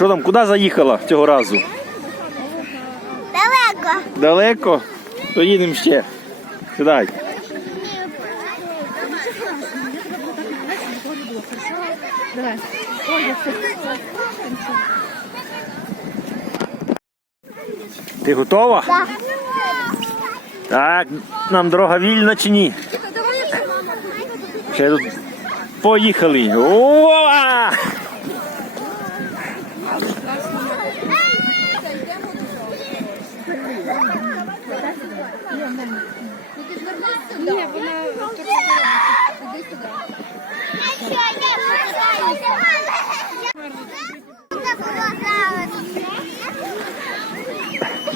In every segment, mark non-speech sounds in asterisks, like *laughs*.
Що там, куди заїхала цього разу? Далеко. Далеко? То їдемо ще. Сідай. Ти готова? Так. Так, нам дорога вільна чи ні? Ще тут поїхали. Ова!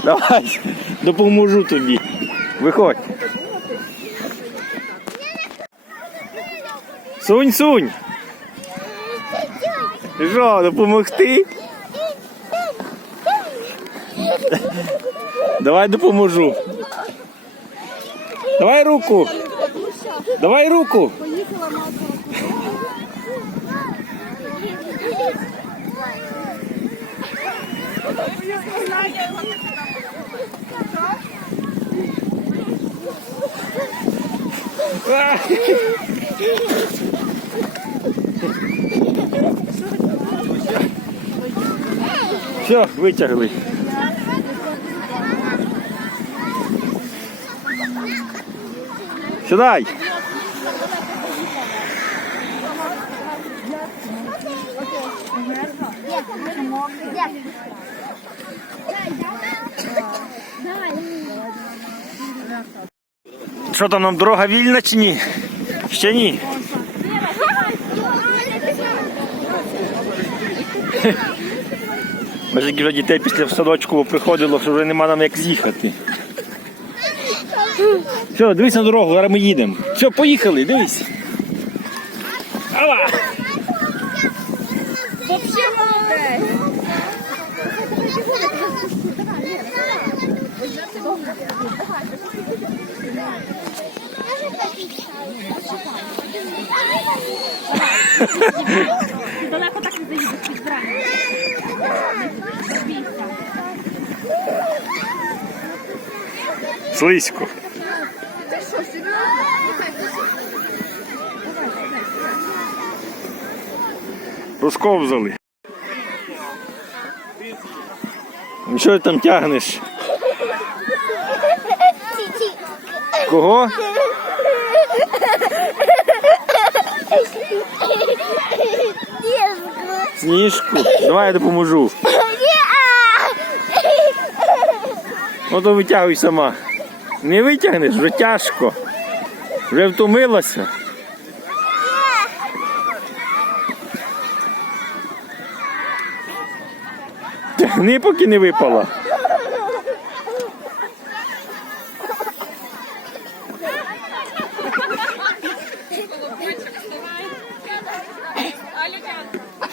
Давай, допоможу тобі. Виходь. Сунь, сунь. Що, допомогти? Давай допоможу. Давай руку. Давай руку. Все, витягли. Сідай. Що там нам дорога вільна чи ні? Ще ні. Ми ж вже дітей після садочку приходило, що вже нема нам як з'їхати. Все, дивись на дорогу, зараз ми їдемо. Все, поїхали, дивись. Ава! Вообще молодець. Далеко так не заїдеш, підбирай. Слизько. Ти що, серйозно? Розковзали. Ну, Що ти там тягнеш? Кого? *laughs* Сніжку. Давай я допоможу. Ну то витягуй сама. Не витягнеш, вже тяжко. Вже втомилася. Тягни, поки не випала.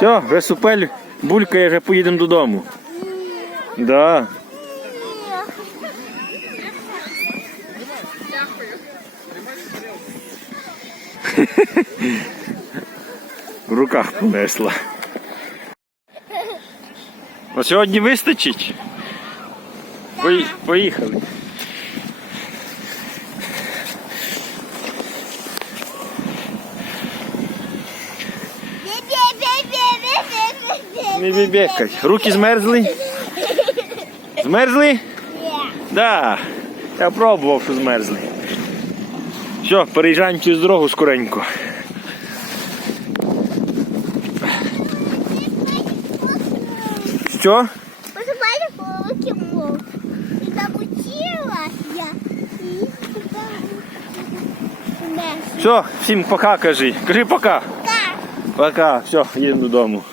Все, вже супель булькає, вже поїдемо додому. Да. В руках понесла. На сьогодні вистачить? Пої- Поїхали. Не бібекай. Руки змерзли? Змерзли? Да. Я пробував, що змерзли. Все, переїжджаємо через дорогу скоренько. Що? Все, всім пока кажи. Кажи пока. Так. Пока. Все, їдемо додому.